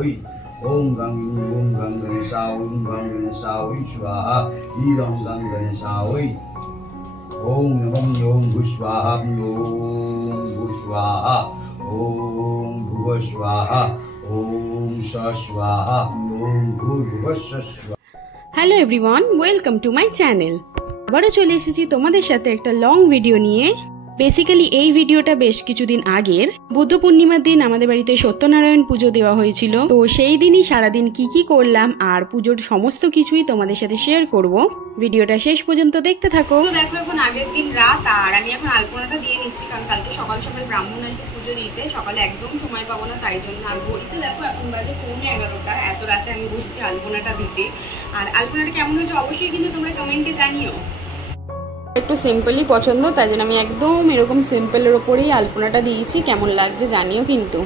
ओम गंग गणेशाय स्वाहा ईदं गंग गणेशाय ओम ओम भू स्वाहा ओम भू स्वाहा ओम भुव स्वाहा ओम स स्वाहा ओम भूर्भुवः स्वाहा। Hello everyone, welcome to my channel. আবারও চলে এসেছি তোমাদের সাথে একটা লং ভিডিও নিয়ে। বেসিক্যালি এই ভিডিওটা বেশ কিছুদিন আগের। বুদ্ধ পূর্ণিমার দিন আমাদের বাড়িতে সত্যনারায়ণ পুজো দেওয়া হয়েছিল, তো সেই দিনই সারাদিন কি করলাম আর পুজোর সমস্ত কিছুই তোমাদের সাথে শেয়ার করব। ভিডিওটা শেষ পর্যন্ত দেখতে থাকো। তো দেখো, এখন আগের দিন রাত আর আমি এখন আলপনাটা দিয়ে নিচ্ছি, কারণ কালকে সকাল সকাল ব্রাহ্মণ আসবে পুজো দিতে। সকালে একদম সময় পাবো না, তাই জন্য। আর ঘড়িতে দেখো এখন বাজে 11:15। এত রাতে আমি বসেছি আলপনাটা দিতে। আর আলপনাটা কেমন হয়েছে অবশ্যই কিন্তু তোমরা কমেন্টে জানিও। একটু সিম্পলই পছন্দ, তাই জন্য আমি একদম এরকম সিম্পলের ওপরেই আলপনাটা দিয়েছি। কেমন লাগছে জানিও কিন্তু।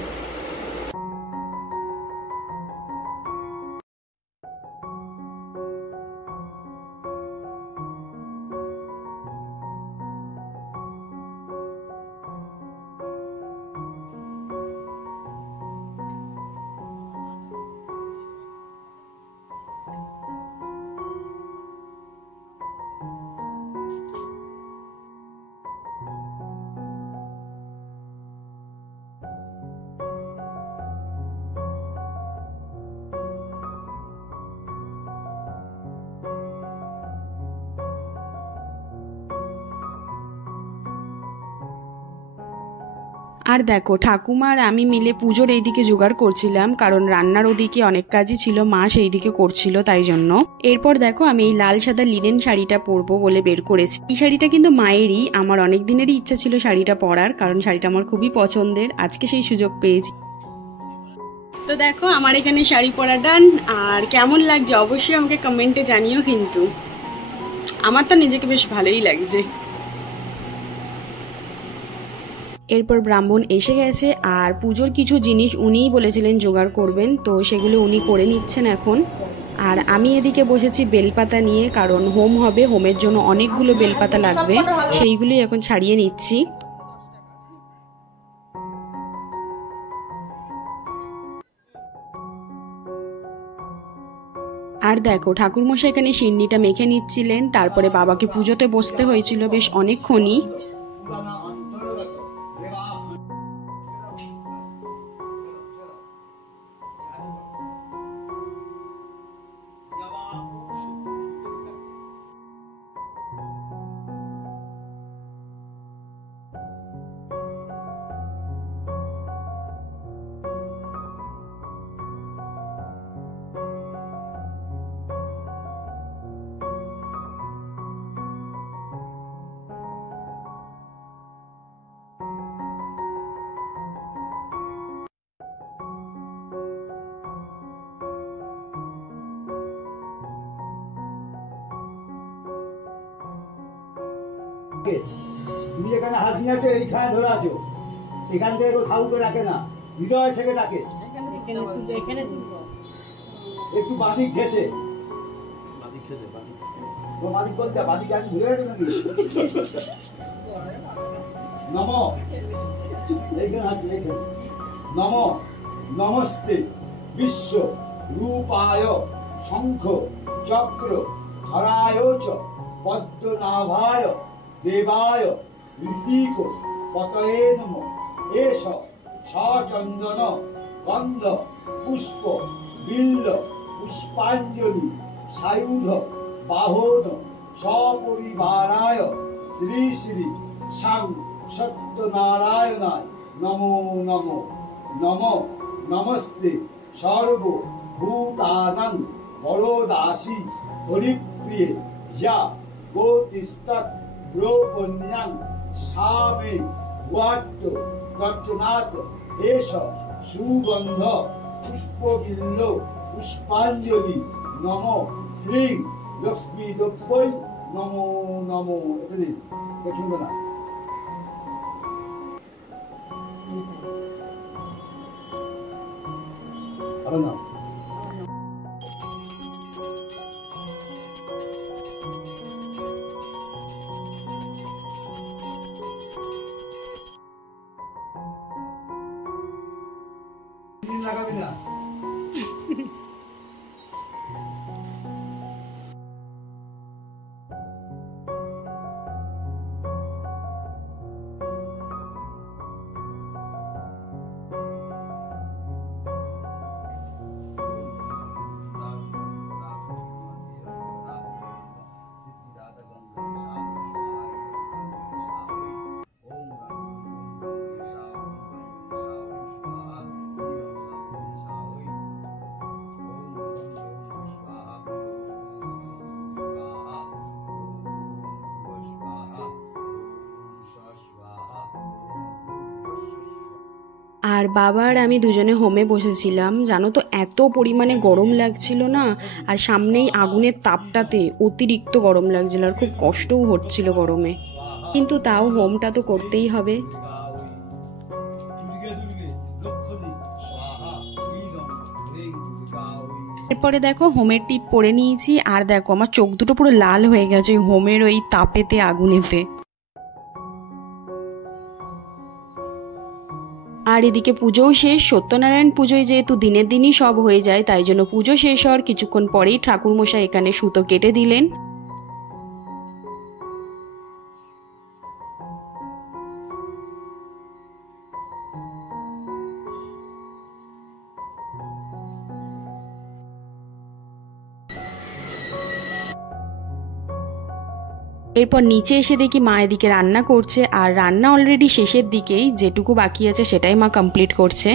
আর দেখো, ঠাকুমা আর আমি মিলে পুজোর এইদিকে জোগাড় করছিলাম, কারণ রান্নার ওদিকে অনেক কাজই ছিল, মা সেই দিকে করছিল, তাই জন্য। এরপর দেখো, আমি এই লাল সাদা লিনেন শাড়িটা পরবো বলে বের করেছি। এই শাড়িটা কিন্তু মায়েরই, আমার অনেক দিনেরই ইচ্ছা ছিল শাড়িটা পরার, কারণ শাড়িটা আমার খুবই পছন্দের। আজকে সেই সুযোগ পেয়েছি। তো দেখো, আমার এখানে শাড়ি পরা ডান। আর কেমন লাগছে অবশ্যই আমাকে কমেন্টে জানিও কিন্তু। আমার তো নিজেকে বেশ ভালোই লাগছে। এরপর ব্রাহ্মণ এসে গেছে, আর পুজোর কিছু জিনিস উনিই বলেছিলেন জোগাড় করবেন, তো সেগুলো উনি করে নিচ্ছেন এখন। আর আমি এদিকে বসেছি বেলপাতা নিয়ে, কারণ হোম হবে, হোমের জন্য অনেকগুলো বেলপাতা লাগবে, সেইগুলোই এখন ছাড়িয়ে নিচ্ছি। আর দেখো, ঠাকুরমশাই এখানে সিন্নিটা মেখে নিচ্ছিলেন, তারপরে বাবাকে পুজোতে বসতে হয়েছিল বেশ অনেকক্ষণই। তুমি এখানে হাত নিয়ে আছো, এইখানে ধরে আছো, এখান থেকে কেউ ঠাকুরকে ডাকে না, হৃদয় থেকে ডাকে। একটু বাদিক ঘেসে, বাদিক বলতে বাদিক আজ ভুলে গেছে নাকি? নম, এইখানে হাত, এইখানে নম নমস্তে বিশ্ব রূপায় শঙ্খ চক্র ধরায় চ পদ্মনাভায় দেবায় ঋষিক পতয়ে নমঃ। এষ সচন্দন গন্ধ পুষ্প বিল্ল পুষ্পাঞ্জলি সায়ুধ বাহন সপরিবারায় শ্রী শ্রী সাং সত্যনারায়ণায় নমো নমঃ। নমঃ নমস্তে সর্বভূতানাং বরদাসী হরিপ্রিয়ে যা গোতিস্তৎ প্রপন্যাং সামে ওয়াট্ট তৎনাথ এষ সুগন্ধ পুষ্পবিল্ল পুষ্পাঞ্জলি নম শ্রী লক্ষ্মী দপ্পৈ নমো নমো। এখানে শুনবে না? আরো না লাগাবি না। আর বাবা আর আমি দুজনে হোমে বসেছিলাম। জানো তো এত পরিমাণে গরম লাগছিল না, আর সামনেই আগুনের তাপটাতে অতিরিক্ত গরম লাগছিল, আর খুব কষ্টও হচ্ছিল গরমে, কিন্তু তাও হোমটা তো করতেই হবে। এরপরে দেখো হোমের টিপ পরে নিয়েছি, আর দেখো আমার চোখ দুটো পুরো লাল হয়ে গেছে হোমের ওই তাপেতে, আগুনেতে। আর এদিকে পুজোও শেষ। সত্যনারায়ণ পুজোয় যেহেতু দিনের দিনই সব হয়ে যায়, তাই জন্য পুজো শেষ হওয়ার কিছুক্ষণ পরেই ঠাকুরমশাই এখানে সুতো কেটে দিলেন। এরপর নিচে এসে দেখি মা এদিকে রান্না করছে, আর রান্না অলরেডি শেষের দিকেই, যেটুকু বাকি আছে সেটাই মা কমপ্লিট করছে।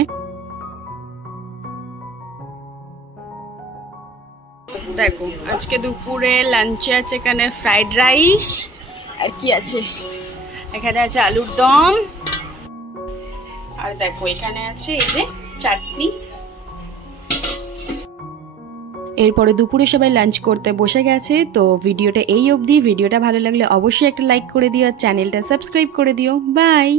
দেখো আজকে দুপুরে লাঞ্চে আছে এখানে ফ্রাইড রাইস, আর কি আছে এখানে আছে আলুর দম, আর দেখো এখানে আছে এই যে চাটনি। এরপরে দুপুরে সবাই লাঞ্চ করতে বসে গেছে। তো ভিডিওটা এই অবধি। ভিডিওটা ভালো লাগলে অবশ্যই একটা লাইক করে দিও, আর চ্যানেলটা সাবস্ক্রাইব করে দিও। বাই।